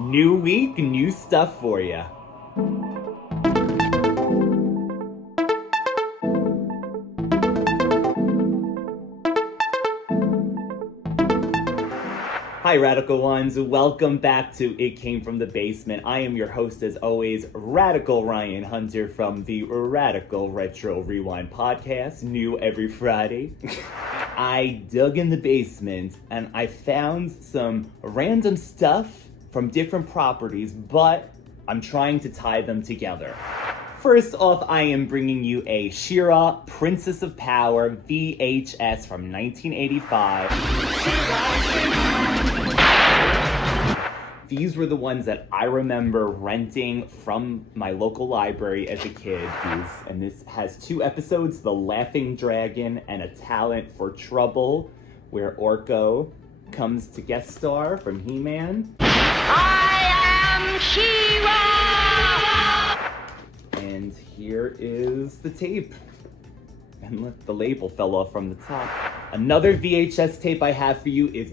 New week, new stuff for you. Hi Radical Ones, welcome back to It Came From the Basement. I am your host as always, Radical Ryan Hunter from the Radical Retro Rewind podcast, new every Friday. I dug in the basement and I found some random stuff from different properties, but I'm trying to tie them together. First off, I am bringing you a She-Ra, Princess of Power VHS from 1985. These were the ones that I remember renting from my local library as a kid. And this has 2 episodes, The Laughing Dragon and A Talent for Trouble, where Orko comes to guest star from He-Man. I am She-Ra! And here is the tape. And look, the label fell off from the top. Another VHS tape I have for you is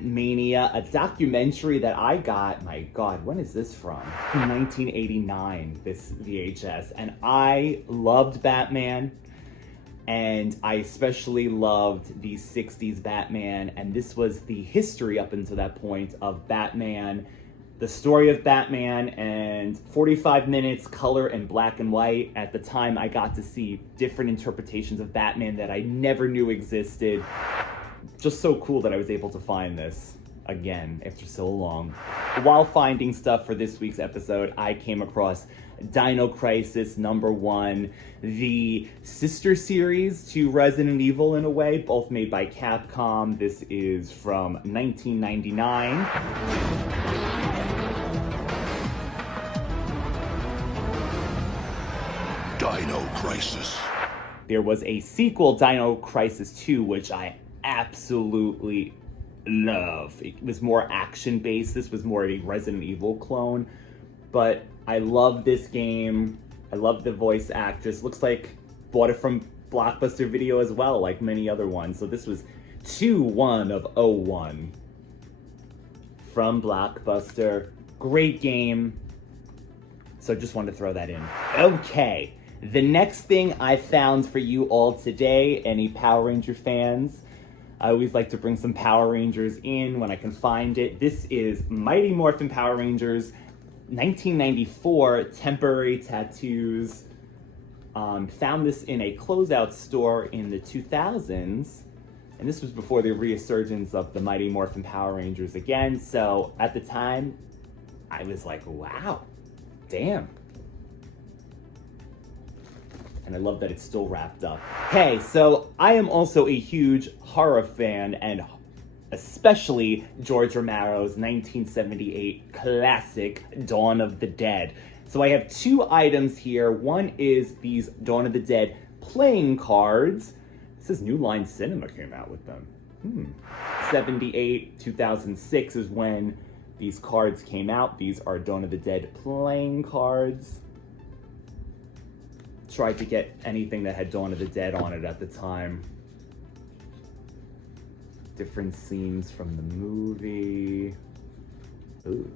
Mania, a documentary that I got, my God, when is this from? In 1989, this VHS. And I loved Batman, and I especially loved the 60s Batman, and this was the history up until that point of Batman, the story of Batman, and 45 minutes, color and black and white. At the time, I got to see different interpretations of Batman that I never knew existed. Just so cool that I was able to find this again after so long. While finding stuff for this week's episode, I came across Dino Crisis #1, the sister series to Resident Evil in a way, both made by Capcom. This is from 1999. Dino Crisis. There was a sequel, Dino Crisis 2, which I absolutely love. It was more action-based. This was more of a Resident Evil clone. But I love this game. I love the voice actress. Looks like bought it from Blockbuster Video as well, like many other ones. So this was 2-1 of 01 from Blockbuster. Great game. So just wanted to throw that in. Okay. The next thing I found for you all today, any Power Ranger fans, I always like to bring some Power Rangers in when I can find it. This is Mighty Morphin Power Rangers, 1994, temporary tattoos. Found this in a closeout store in the 2000s, and this was before the resurgence of the Mighty Morphin Power Rangers again. So at the time, I was like, wow, damn. And I love that it's still wrapped up. Okay, so I am also a huge horror fan, and especially George Romero's 1978 classic, Dawn of the Dead. So I have 2 items here. One is these Dawn of the Dead playing cards. This is New Line Cinema came out with them. 78, 2006 is when these cards came out. These are Dawn of the Dead playing cards. Tried to get anything that had Dawn of the Dead on it at the time. Different scenes from the movie. Ooh.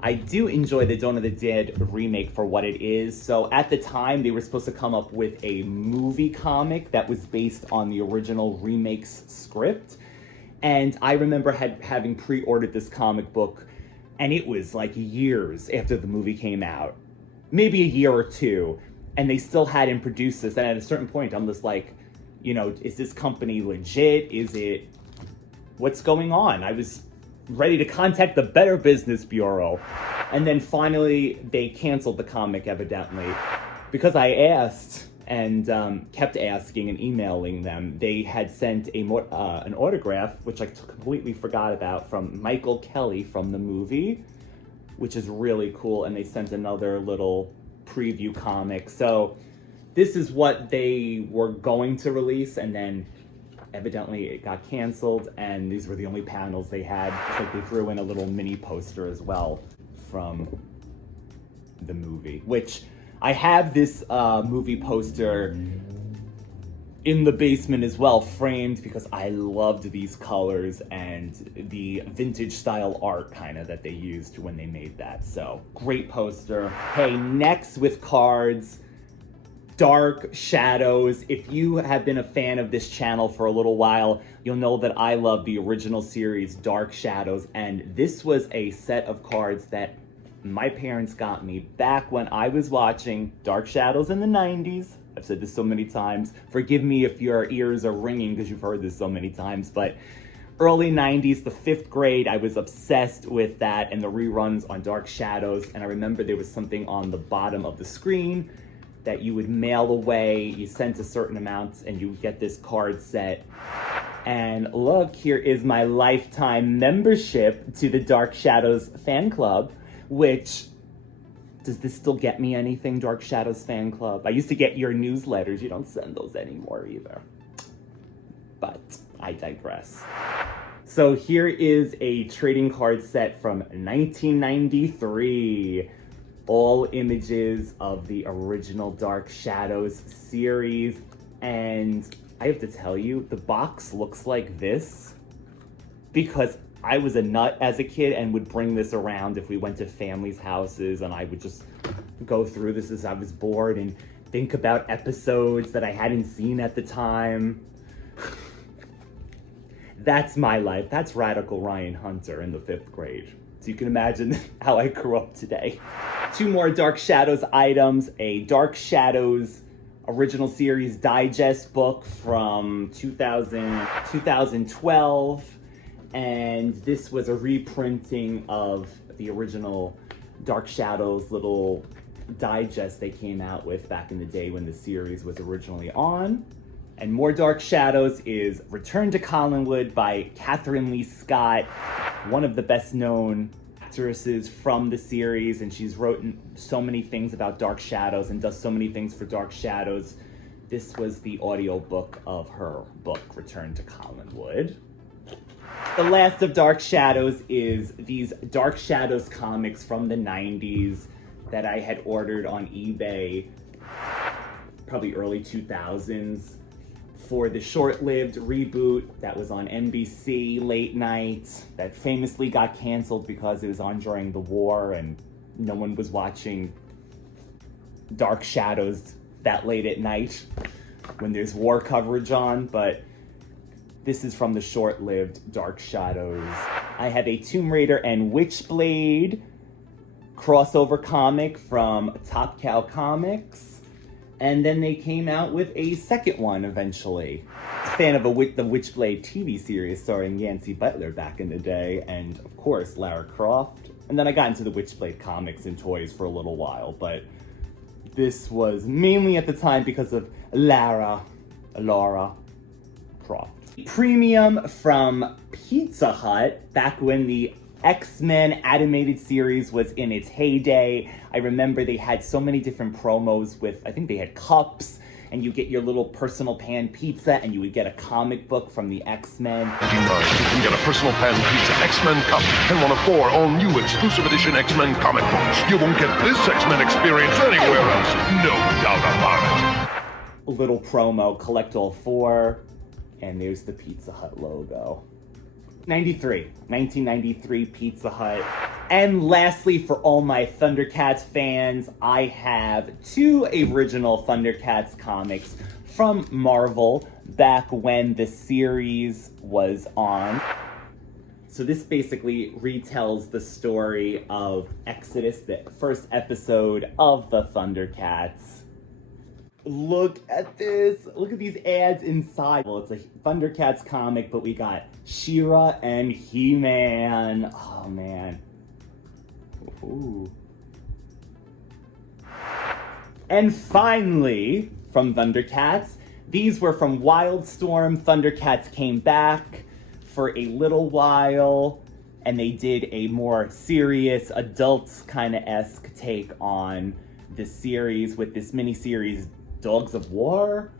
I do enjoy the Dawn of the Dead remake for what it is. So at the time, they were supposed to come up with a movie comic that was based on the original remake's script. And I remember having pre-ordered this comic book, and it was like years after the movie came out, maybe a year or 2, and they still hadn't produced this. And at a certain point, I'm just like, you know, is this company legit? What's going on? I was ready to contact the Better Business Bureau. And then finally, they canceled the comic, evidently. Because I asked, and kept asking and emailing them, they had sent an autograph, which I completely forgot about, from Michael Kelly from the movie, which is really cool, and they sent another little preview comic. So this is what they were going to release, and then evidently it got canceled, and these were the only panels they had. It's like they threw in a little mini poster as well from the movie, which I have this movie poster in the basement as well, framed, because I loved these colors and the vintage style art kind of that they used when they made that. So great poster. Hey, next with cards, Dark Shadows. If you have been a fan of this channel for a little while, you'll know that I love the original series Dark Shadows, and this was a set of cards that my parents got me back when I was watching Dark Shadows in the 90s. I've said this so many times. Forgive me if your ears are ringing because you've heard this so many times, but early 90s, the 5th grade, I was obsessed with that and the reruns on Dark Shadows, and I remember there was something on the bottom of the screen that you would mail away. You sent a certain amount and you would get this card set. And look, here is my lifetime membership to the Dark Shadows fan club, which, does this still get me anything, Dark Shadows fan club? I used to get your newsletters. You don't send those anymore either. But I digress. So here is a trading card set from 1993. All images of the original Dark Shadows series. And I have to tell you, the box looks like this because I was a nut as a kid and would bring this around if we went to families' houses, and I would just go through this as I was bored and think about episodes that I hadn't seen at the time. That's my life. That's Radical Ryan Hunter in the 5th grade. So you can imagine how I grew up today. 2 more Dark Shadows items. A Dark Shadows original series digest book from 2012. And this was a reprinting of the original Dark Shadows little digest they came out with back in the day when the series was originally on. And more Dark Shadows is Return to Collinwood by Catherine Lee Scott, one of the best known actresses from the series, and she's written so many things about Dark Shadows and does so many things for Dark Shadows. This was the audiobook of her book, Return to Collinwood. The last of Dark Shadows is these Dark Shadows comics from the 90s that I had ordered on eBay, probably early 2000s, for the short-lived reboot that was on NBC late night that famously got canceled because it was on during the war and no one was watching Dark Shadows that late at night when there's war coverage on. But this is from the short-lived Dark Shadows. I have a Tomb Raider and Witchblade crossover comic from Top Cow Comics. And then they came out with a second one eventually. A fan of the Witchblade TV series starring Yancy Butler back in the day, and of course Lara Croft. And then I got into the Witchblade comics and toys for a little while, but this was mainly at the time because of Lara Croft. Premium from Pizza Hut back when the X-Men animated series was in its heyday. I remember they had so many different promos with, I think they had cups, and you get your little personal pan pizza, and you would get a comic book from the X-Men. You can get a personal pan pizza X-Men cup and one of 4 all-new exclusive edition X-Men comic books. You won't get this X-Men experience anywhere else, no doubt about it. A little promo, collect all 4, and there's the Pizza Hut logo. 1993 Pizza Hut. And lastly, for all my Thundercats fans, I have 2 original Thundercats comics from Marvel back when the series was on. So this basically retells the story of Exodus, the first episode of the Thundercats. Look at this. Look at these ads inside. Well, it's a Thundercats comic, but we got She-Ra and He-Man. Oh, man. Ooh. And finally, from Thundercats, these were from Wildstorm. Thundercats came back for a little while, and they did a more serious, adult kind of esque take on the series with this miniseries, Dogs of War,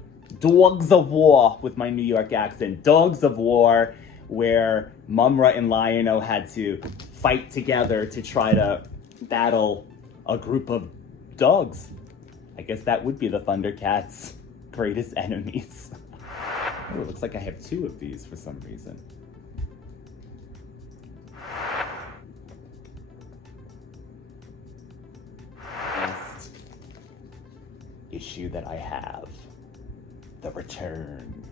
with my New York accent. Dogs of War, where Mumra and Lion-O had to fight together to try to battle a group of dogs. I guess that would be the Thundercats' greatest enemies. Oh, it looks like I have 2 of these for some reason. Last issue that I have. The Return.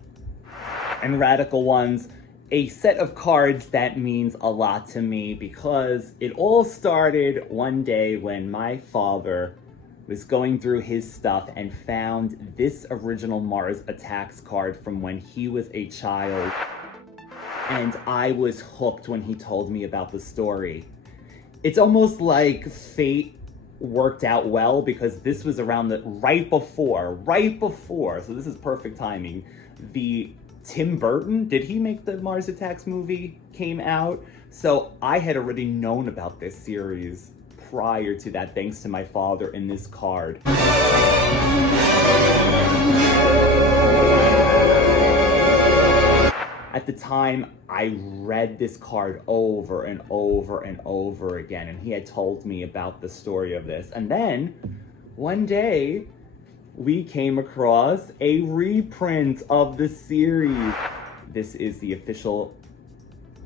And Radical Ones, a set of cards that means a lot to me because it all started one day when my father was going through his stuff and found this original Mars Attacks card from when he was a child. And I was hooked when he told me about the story. It's almost like fate worked out well because this was around the right before, so this is perfect timing. The Tim Burton, did he make the Mars Attacks movie, came out? So I had already known about this series prior to that, thanks to my father in this card. At the time, I read this card over and over and over again, and he had told me about the story of this. And then, one day, we came across a reprint of the series. This is the official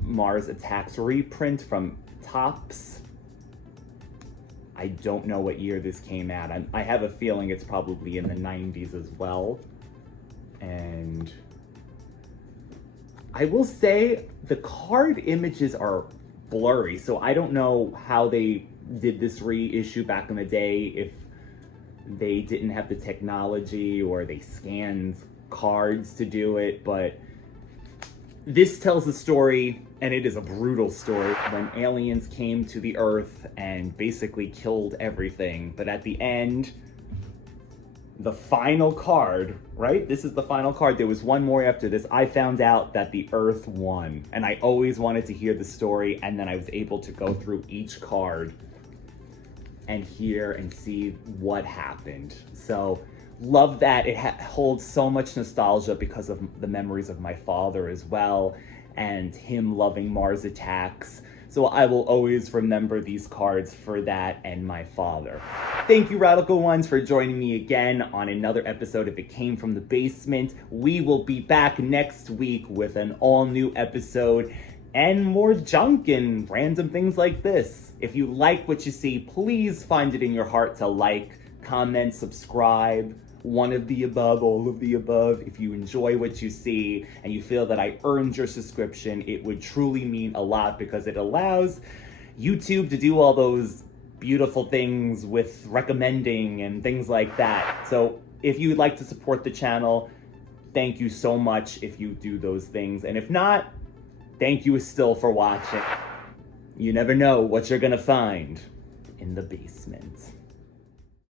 Mars Attacks reprint from Topps. I don't know what year this came out. I have a feeling it's probably in the 90s as well. And I will say the card images are blurry, so I don't know how they did this reissue back in the day, if they didn't have the technology or they scanned cards to do it, but this tells a story, and it is a brutal story, when aliens came to the Earth and basically killed everything. But at the end, the final card, right? This is the final card. There was one more after this. I found out that the Earth won, and I always wanted to hear the story, and then I was able to go through each card and hear and see what happened. So love that. It holds so much nostalgia because of the memories of my father as well, and him loving Mars Attacks. So I will always remember these cards for that and my father. Thank you, Radical Ones, for joining me again on another episode of It Came From the Basement. We will be back next week with an all-new episode and more junk and random things like this. If you like what you see, please find it in your heart to like, comment, subscribe, one of the above, all of the above. If you enjoy what you see and you feel that I earned your subscription, it would truly mean a lot because it allows YouTube to do all those beautiful things with recommending and things like that. So if you would like to support the channel, thank you so much if you do those things. And if not, thank you still for watching. You never know what you're gonna find in the basement.